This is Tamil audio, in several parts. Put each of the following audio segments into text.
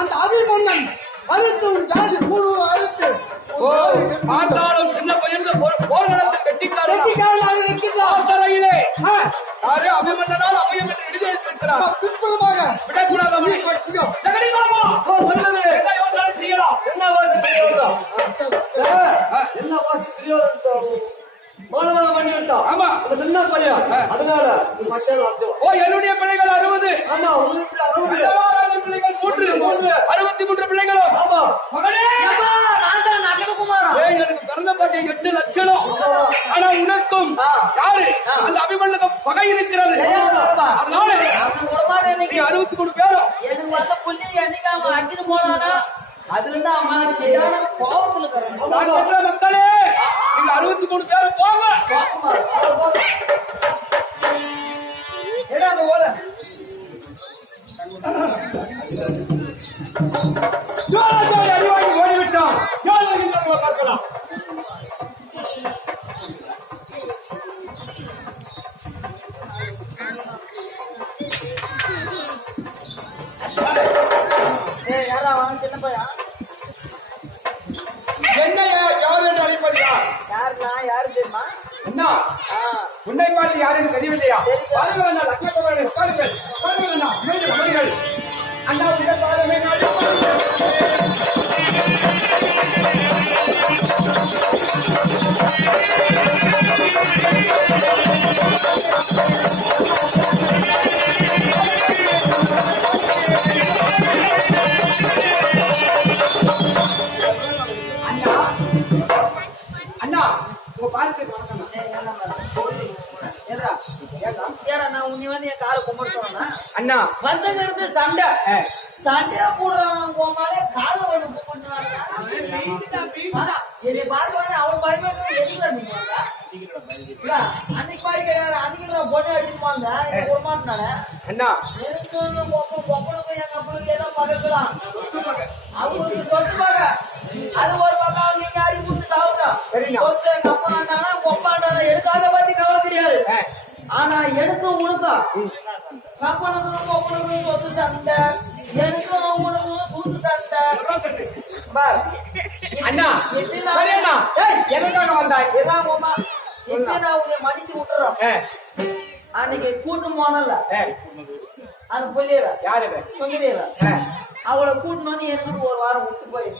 அந்த அபிமன்னன் அழுத்து உன் ஜாதி பூர்வ அழுத்து பார்த்தாலும் சின்ன பையன் போர்க்களத்தில் கெட்டிக்காரனாக இருக்கின்றார். யாரே அபிமன்னனால் அபயம் என்று எழுதி வைத்திருக்கிறார். பின்புறமாக விடக்கூடாது அவனை. ஜெகடி மாமா என்ன யோசனை செய்யலாம்? என்ன வாசி செய்யலாம்? என்ன வாசி செய்யலாம்? ஆமா சின்ன பையன் அதனால என்னுடைய பிள்ளைகள் 60. ஆமா பிள்ளைகள் 3 63 பிள்ளைகளும். ஆமா மகனே எனக்கு பிறந்த பாக்கை 8 லட்சம். ஆனா உனக்கும் யாரு அந்த அபிமன்னுக்கு பகை இருக்கிறது. அதனால 63 பேரும் எனக்கு வந்த புள்ளி என்னைக்கு அவன் அடிச்சுட்டு போனானா அதுல இருந்து அவன் சரியான கோபத்துல இருக்கிறான். மக்களே நீங்க 63 பேரும் போங்க. ஏடா அந்த ஓலை அடிவாங்கி ஓடிவிட்டான். பார்க்கலாம். யாரா அவன் சின்ன பையன் என்ன யார் என்று அழைப்பதியா? யாருண்ணா யாரு தெரியுமா? அண்ணா உன்னை பார்த்து யாரும் தெரியவில்லையா? பாருங்கள் அண்ணா உள்ள பாருங்கள். அண்ணா உங்க பாலத்தை என் காலை கும்பிட சொன்னா அண்ணா வந்தது சண்டையா போடுறான் போனாலே காலை வந்து கும்பிடுறாங்க. என்னை பார்க்க அவன் பயமே எதுக்கு அன்னைக்கு பாய் கிடையாது. அன்னைக்கு பொண்ணு அடிச்சுப்பாங்க ஒரு மாட்டினால அண்ணா எனக்கு ஒப்பனுக்கும் எங்க அப்பனுக்கு ஏதோ பகக்கலாம் அவங்களுக்கு சொத்துப்பாங்க. அது ஒரு பக்கம் நீங்க அடி கூட்டு சாப்பிட்டோம் சொத்து எங்க அப்பனாண்டானா ஒப்பாண்டானா எடுக்காத பத்தி கவலை கிடையாது. ஆனா எனக்கும் உனக்கும் கப்பனுக்கும் ஒப்பனுக்கும் சொத்து சண்டை எனக்கும் உனக்கும் கூத்து சண்டை. அண்ணா எதுக்காக வந்தாய்? எல்லாம் உமா இப்ப நான் உன்னை மனுஷி விட்டுறோம். அன்னைக்கு கூட்டு போனல அந்த புள்ளியவ யாரு சுந்தரியவ அவளை கூட்டணும் வந்து எனக்கு ஒரு வாரம் விட்டு போய்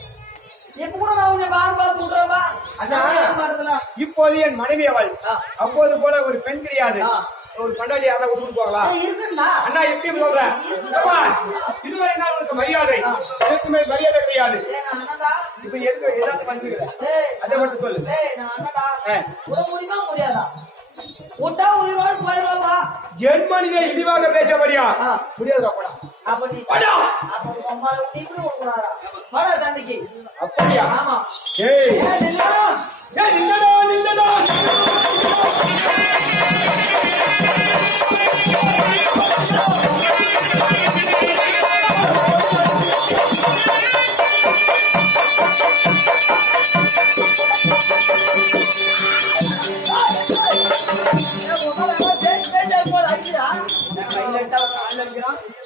எப்ப கூட நான் உன்னை வாரம் பார்த்து விட்டுறவா அந்த இப்போது என் மனைவி அவள். அப்போது போல ஒரு பெண் கிடையாது. ஒரு பண்டாடி யாரா விட்டு போகலா இருக்குன்னா அண்ணா எப்படி சொல்றேன்? இதுவரை நான் உனக்கு மரியாதை எதுக்குமே மரியாதை கிடையாது. இப்ப எதுக்கு ஏதாவது வந்துக்கிறேன் அதை மட்டும் சொல்லு. நான் அண்ணடா விட முடியுமா முடியாதா? விட்டா உயிரோடு போயிடுவாப்பா. என் மனிதே இழிவாக பேசப்படியா முடியாதுடா போடா. அப்ப நீ அப்ப அம்மா நீ இப்படி விடக்கூடாதா? வாடா சண்டைக்கு. அப்படியா? ஆமா. ஏய் நில்லா நில்லடா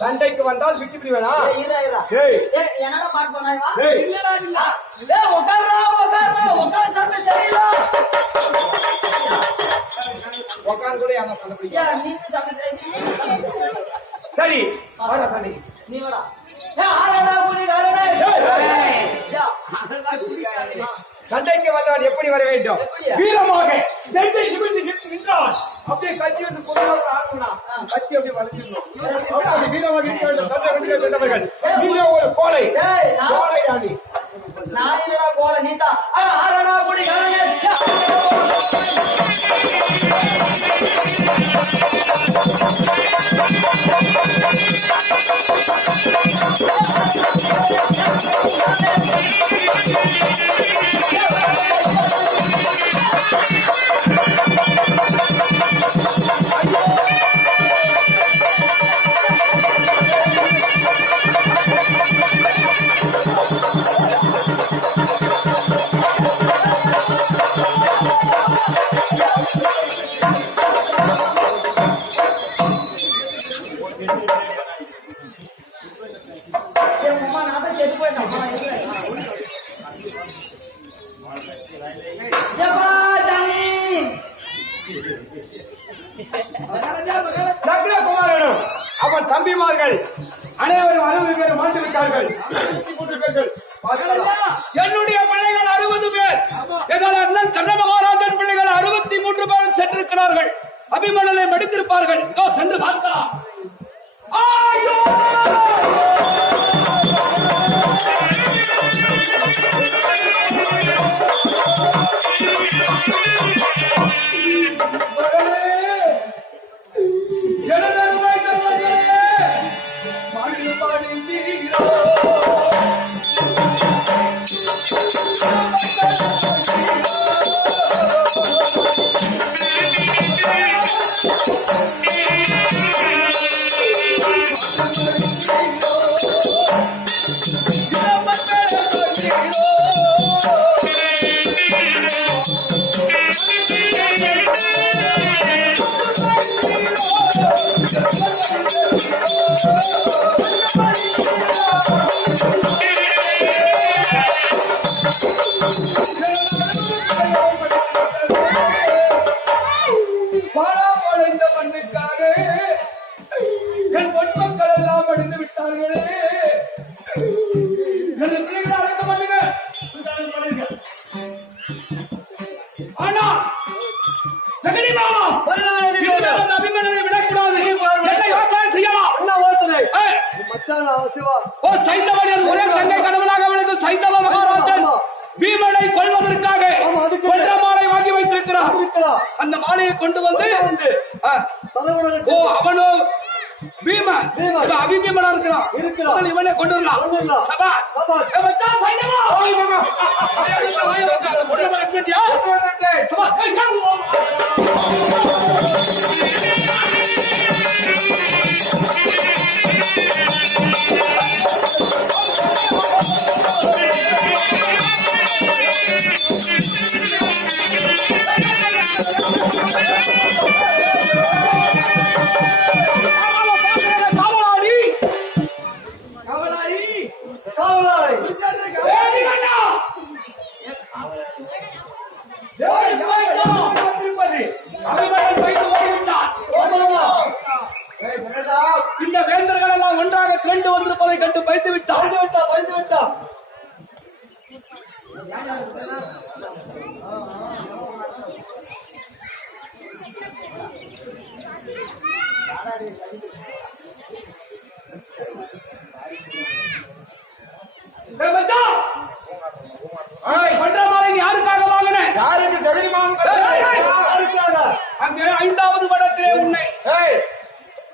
சண்டைக்கு வந்தால் விட்டு பிடிவேனா? என்னடா பாட்டு பண்ணா சரி நீ வரா சண்டைக்கு வந்தால் எப்படி வர வேண்டும்? வீரமாக நெஞ்சை நிமிர்ந்து நின்றான். அப்படியே கட்சி வந்து பொருளாதார ஆகுனா கட்சி அப்படியே வளர்ச்சிடணும். அப்படி வீரமாக இருக்க வேண்டும். சண்டை வெற்றி பெற்றவர்கள் நீங்க ஒரு கோலை ராணி. நாளையா கோலை நீதா ஆறடா குடி செத்து போயிட்டான் ஏப்பா தண்ணி சக்கரகுமாரனும் அவன் தம்பிமார்கள் அனைவரும் 60 பேர் மாண்டு விட்டார்கள். என்னுடைய பிள்ளைகள் 60 பேர், எங்கள் அண்ணன் கண்ண மகாராஜன் பிள்ளைகள் 63 பேர் சென்றிருக்கிறார்கள். அபிமன்னனை மடித்திருப்பார்கள். இதோ சென்று பார்க்கலாம். ஐயோ! எனதருமை செல்வங்களே, மண்ணு பணிந்தீரோ பாழாமடைந்த மண்ணுக்காக என் பொன்மக்கள் எல்லாம் அடைந்து விட்டார்களே. என் பிள்ளைகளை அடக்கம் பண்ணுங்க. ஆனா ஜெகனி மாமா அபிமன்னனை விடக்கூடாது. என்ன யோசனை செய்யலாம்? என்ன ஓடுது ஏய், மச்சானா சிவா ஓ சைந்தவன் ஒரே தங்கை கணவனாக விளக்கும் சைந்தவ மகாராஜன் பீமனை கொல்வதற்காக கொன்ற மாலை வாங்கி வைத்திருக்கிறார். இருக்கலாம் அந்த மாலையை கொண்டு வந்து சரவணன் ஓ அவனோ பீமன் இவன் அபிபீமனா இருக்கிறான். முதல்ல இவனை கொண்டு வரலாம். சபாஸ் சபாஸ். ஏ மச்சான் சைந்தவா ஓய் மாமா வாய் மச்சான் கொண்டு வர வேண்டியா சபாஸ் ஏய் காது காவலாரை ஏய் கண்ணா அபிமன்னன் வைத்து ஓடிவிட்டான். இந்த வேந்தர்கள் எல்லாம் ஒன்றாக திரண்டு வந்திருப்பதை கண்டு பயந்து விட்டான். பயந்து விட்டா ஏய் மச்சான் ஏய் பண்ற மாலை நீ யாருக்காக வாங்கின? யாருக்கு ஜெகனி மாமன் அங்கே 5வது படத்திலே உன்னை ஏய்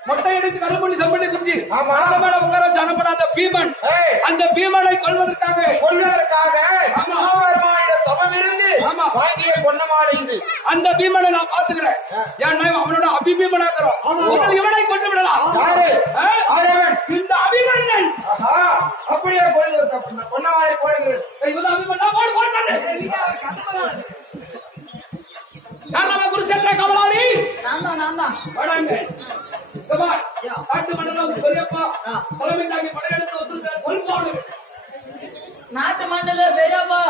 மொட்டை எடுத்து கரும்புள்ளி செம்பள்ளி குஞ்சி ஆமா. மேல உட்கார வச்சு அனுப்பின அந்த பீமன் ஏய். அந்த பீமனை கொல்வதற்காக கொல்வதற்காக ஆமா. சிவபெருமானிடம் தவம் இருந்து ஆமா. வாங்கிய பொன்ன மாலை இது. அந்த பீமனை நான் பாத்துக்கிறேன். ஏன்னா அவனோட அபிபீமனாக்கிறோம். இவனை கொண்டு விடலாம். யாரு? ஆ? ஆரவன். இந்த அபிமன்னன் ஆஹா, அப்படியே பொன்ன மாலை போடுகிறேன். இவன் அபிமன்னா போடு போட்டானே. யாரவ குருசேத்திர கமலாளி நான் தான் வணங்க. கமான் காட்டு மண்டலம் பெரியப்பா தலைமை தாங்கி படையெடுத்து வந்து சொல்பாடு நாட்டு மண்டல பெரியப்பா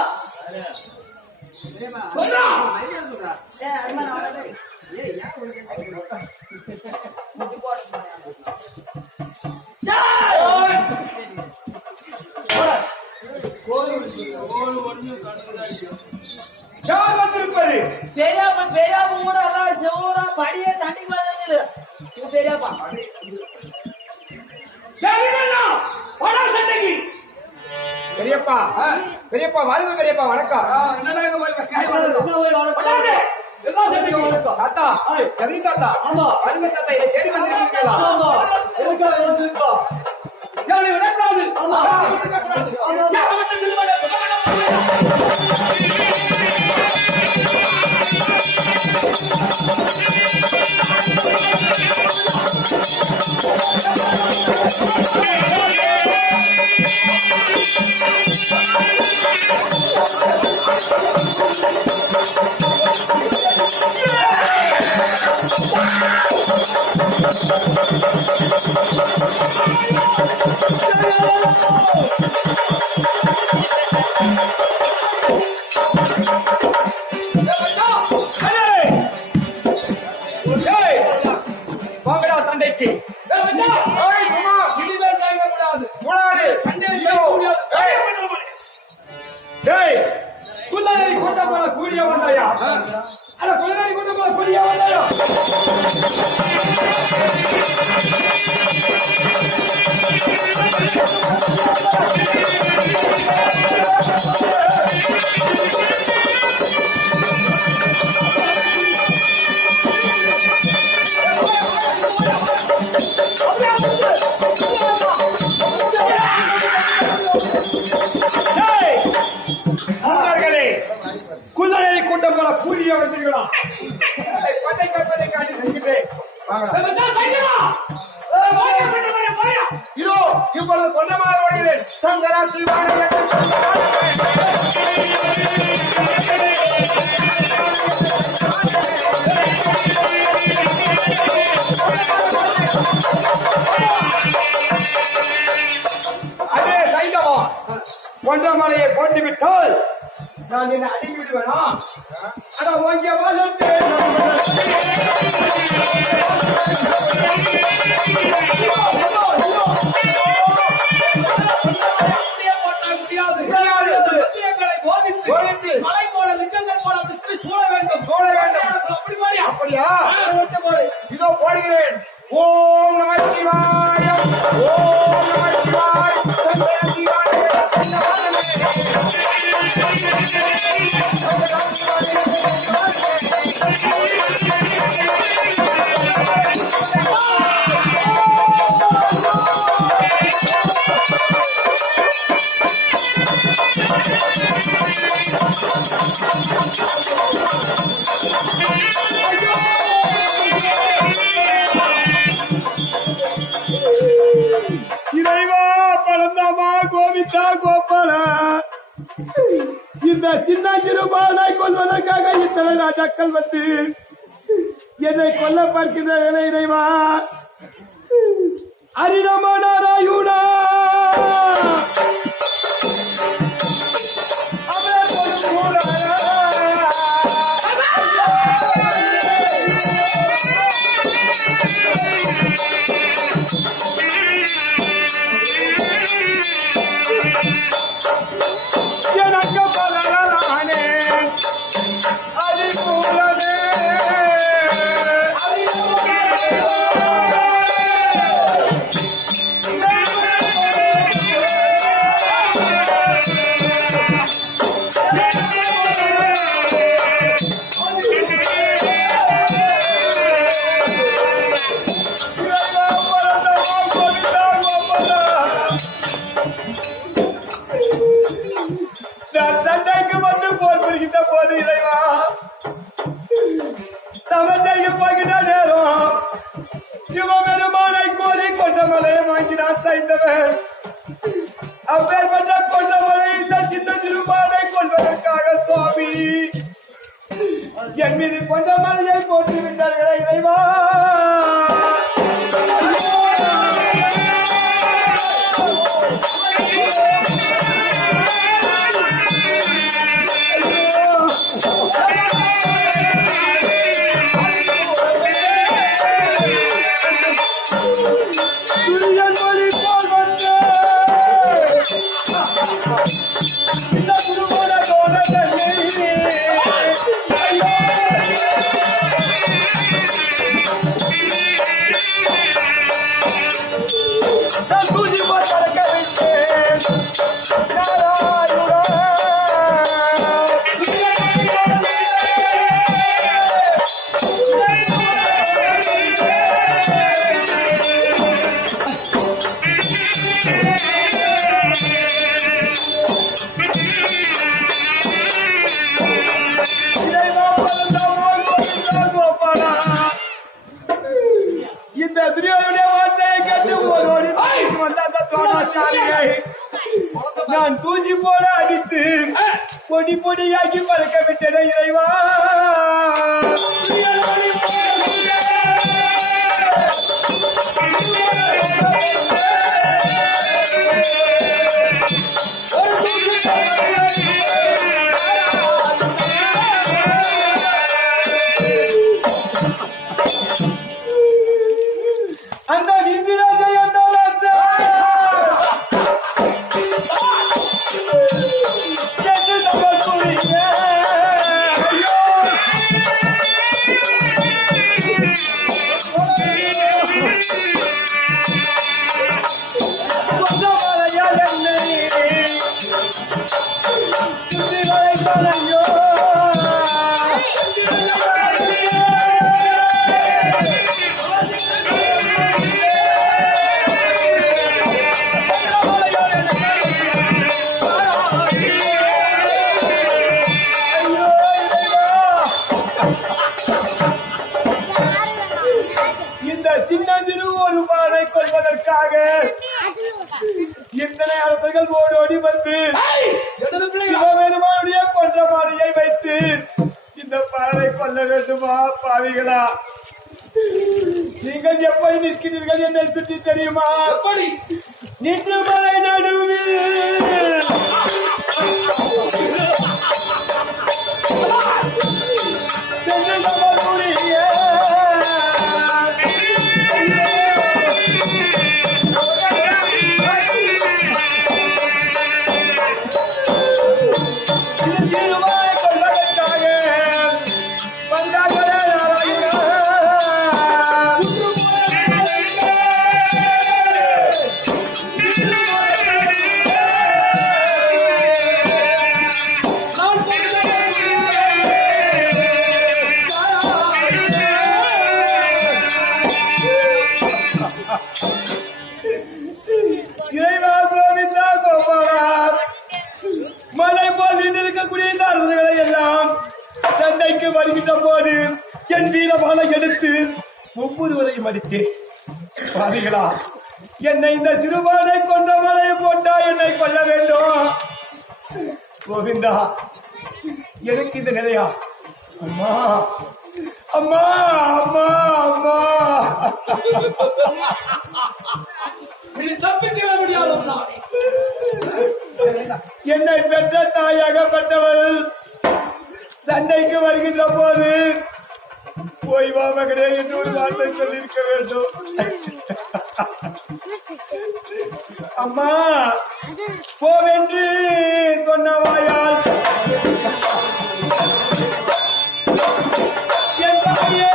சொல்றா. யார் வந்திருப்பது? பெரியப்பா பெரியப்பா கூட எல்லாம் செவ்வூரா படியே சண்டைக்கு வந்தது பெரியப்பா சரிண்ணா வடா சண்டைக்கு பெரியப்பா பெரியப்பா வாழ்வு பெரியப்பா வணக்கம். என்னடா இங்க போய் வடாதே எதோ சண்டைக்கு தாத்தா ஜெகனி தாத்தா ஆமா. அருங்க தாத்தா இதை தேடி வந்திருக்கீங்களா? ஆமா எதுக்காக வந்திருக்கா யாரை விடக்கூடாது. ஆமா. விடக்கூடாது. ஆமா. யாரை விட்டு சிலுவையில Yeah! குள்ளநெறி கூட்டம் போல கூலிய வந்தீங்களா? பட்டை காட்டி செஞ்சுட்டேன். இதோ இப்பொழுது சொன்னமாக வருகிறேன். சங்கரா சிவான அதே சைந்தவா ஒன்றமலையை போட்டு விட்டால் நான் என்ன அடிக்கி விடுவேனா? ஆனா ஓங்கிய வாசத்தை அப்படியா? இதோ போடுகிறேன். ஓம் நம சிவாயம், ஓம் நம சிவாய், சங்கர சிவாய இறைவா பரந்தாமா கோவிந்தா கோபாலா, இந்த சின்ன சிறுபாலை கொல்வதற்காக இத்தனை ராஜாக்கள் வந்து என்னை கொல்ல பார்க்கிறார்களே இறைவா. ஹரிநமோ நாராயணா சண்டைக்கு வந்து போர் புரிகின்ற போது இறைவா சமத்தைக்கு போகின்ற நேரம் சிவபெருமானை கோரி கொண்டமலையை வாங்கினார் சைந்தவர். அப்பேற்பட்ட கொண்டமலை இந்த சின்ன திருமாலை கொள்வதற்காக சுவாமி என் மீது கொண்டமலையை போட்டு விட்டார்களே இறைவா. இந்த துரியோதனுடைய வார்த்தையை கேட்டு ஓடி வந்த துரோணாச்சாரியை நான் தூசி போல அடித்து பொடி பொடியாக்கி பறக்க விட்டேன் இறைவா. அந்த ஓடோடி வந்து எனது பிள்ளைகள் சிவபெருமானுடைய கொன்ற மாலையை வைத்து இந்த பலனை கொல்ல வேண்டுமா பாவிகளா? நீங்கள் எப்படி நிற்கிறீர்கள் என்னை சுற்றி தெரியுமா? எப்படி நின்று மலை நடுவில் சென்று சமர்ப்புரிய திருமலை கொள்வதற்காக வந்தார்களே நாராயணா. இறைவா கோவிந்தா கோபாலா, மலை போல் நின்றிருக்கக்கூடிய இந்த அரசுகளை எல்லாம் தந்தைக்கு வருகின்ற போது என் வீரமான எடுத்து ஒவ்வொருவரையும் அடித்தேன். பாவிகளா, என்னை இந்த திருவானை கொண்ட மலை போட்டா என்னை கொல்ல வேண்டும். கோவிந்தா, எனக்கு இந்த நிலையா? அம்மா அம்மா அம்மா அம்மா, இனி தப்பிக்கவே முடியாது அண்ணா. என்னை பெற்ற தாயாகப்பட்டவள் சண்டைக்கு வருகின்ற போது போய் வா மகனே என்று ஒரு வார்த்தை சொல்லியிருக்க வேண்டும். அம்மா போவென்று சொன்னவாயால் என் தாயே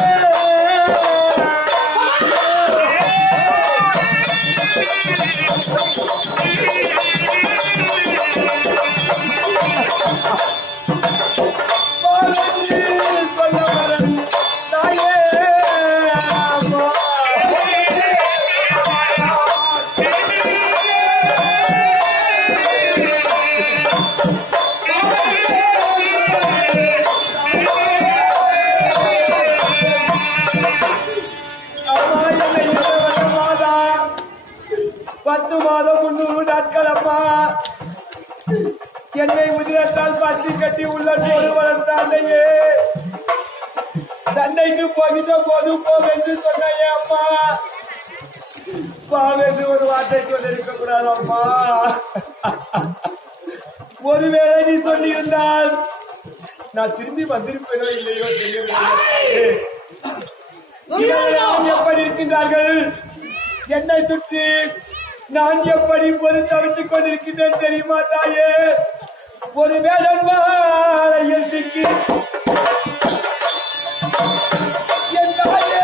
போவென்று சொன்னவரன் தாயே அம்மா. அம்மா என்னை எவ்வளவு மாதா 10 மாதம் 300 நாட்கள் அம்மா என்னை உதிரத்தால் பட்டி கட்டி உள்ள போது வளர்த்தாண்டையே தண்டைக்கு போகின்ற போது போவென்று சொன்னையே அம்மா. பாவென்று ஒரு வார்த்தை சொல்லிருக்க கூடாது அம்மா. ஒருவேளை நீ சொல்லி இருந்தால் நான் திரும்பி வந்திருப்பேனோ இல்லையோ தெரியவில்லை. இவர்கள் எப்படி இருக்கின்றார்கள்? என்னை சுற்றி நான் எப்படி பொது தவித்துக் கொண்டிருக்கின்றேன் தெரியுமா தாயே? ஒரு வேடன் வாழையில் சிக்கி என் தாயே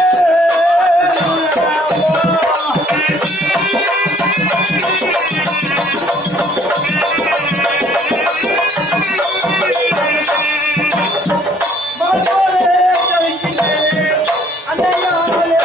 மார்போலே தவிக்கின்றேன் அன்னையாலே.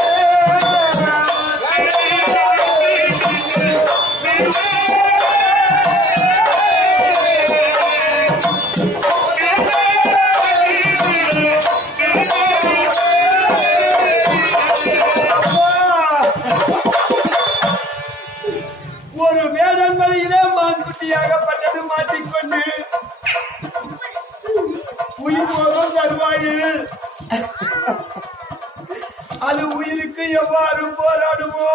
ஒரு வேதங்களிலே மான்குட்டியாகப்பட்டது மாட்டிக்கொண்டு உயிர் போகும் தருவாயில் அது உயிருக்கு எவ்வாறு போராடுமோ?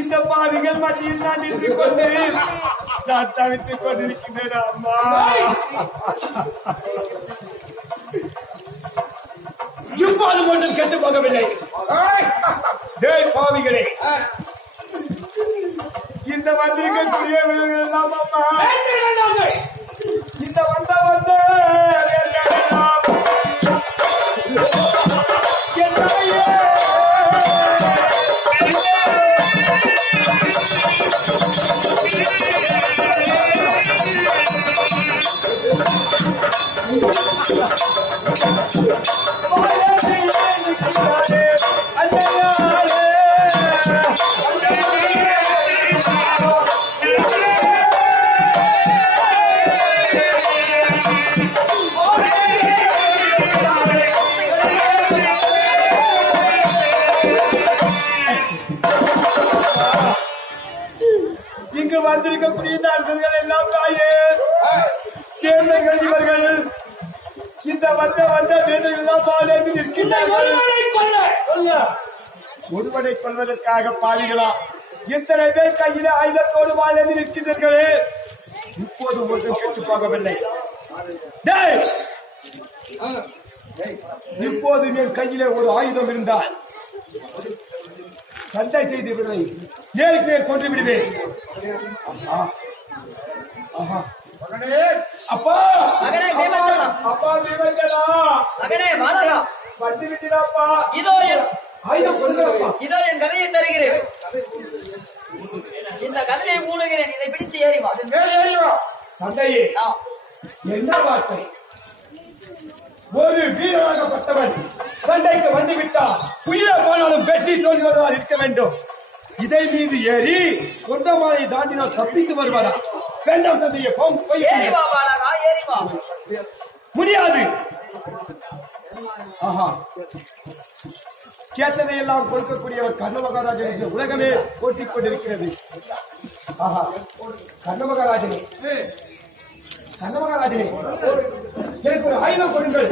இந்த பாவிகள் மத்தியில் நான் நின்று கொண்டு நான் தவித்துக் கொண்டிருக்கின்றேன் அம்மா. இப்போது ஒன்றும் கெட்டு போகவில்லை. டேய் பாவிகளே, இந்த வந்திருக்கக்கூடிய வீரர்கள் எல்லாம் அம்மா இந்த வந்த என் தாயே அன்னையாலே இங்கு வந்திருக்க இருக்கக்கூடிய இந்த அரசர்கள் எல்லாம் தாயே தேர்ந்தர்கள் இவர்கள் இந்த வந்த வேதர்கள் எல்லாம் பாலேந்து நிற்கின்றார்கள். ஒருவனை கொள்வதற்காக பாவிகளா இத்தனை பேர் கையில ஆயுதத்தோடு வாழ்ந்து நிற்கின்றீர்களே, இப்போது ஒன்றும் கெட்டு போகவில்லை. இப்போது என் கையிலே ஒரு ஆயுதம் இருந்தால் சண்டை செய்து விடுவை நேருக்கு நேர் கொண்டு விடுவேன். அப்பா மகனே பீமச்சலா, அப்பா பீமச்சலா, மகனே மாலகா, வந்து விட்டீராப்பா. இதோ ஆயுதம் கொடுங்கப்பா. இதோ என் கதையை தருகிறேன். இந்த கதையை மூடுகிறேன். இதை பிடித்து ஏறி வா. தந்தையே, என்ன வார்த்தை? ஒரு வீரராகப்பட்டவன் சண்டைக்கு வந்துவிட்டால் உயிரை போனாலும் வெற்றி தோல்வதால் இருக்க வேண்டும். இதை மீது ஏறி கொண்டமாலை தாண்டினால் தப்பித்து வருவாரா? வேண்டாம் தந்தையே, ஏறி வா பாலகா, ஏறி வா. முடியாது. ஆஹா, கேட்டதை எல்லாம் கொடுக்கக்கூடியவர் கர்ணமகாராஜன் உலகமே போட்டிக் கொண்டிருக்கிறது. ஆஹா, கர்ணமகாராஜனே, கர்ணமகாராஜனே, எனக்கு ஒரு ஆயுதம் கொடுங்கள்.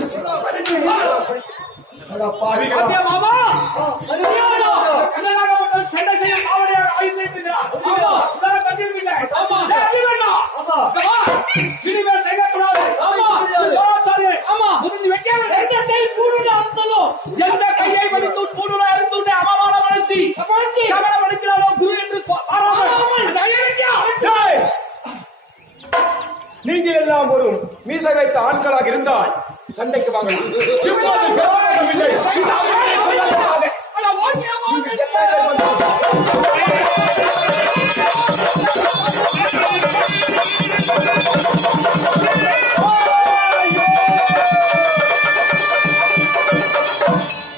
சண்டை செய்ய காவலியாக ஆயுதம் எந்த கையை படித்து பூடுல அறுத்துட்டு அவமானப்படுத்தி சகலப்படுத்தினாலோ குரு என்று நீங்க எல்லாம் ஒரு மீசை வைத்த ஆட்களாக இருந்தால் சண்டைக்கு வாங்க. இப்போது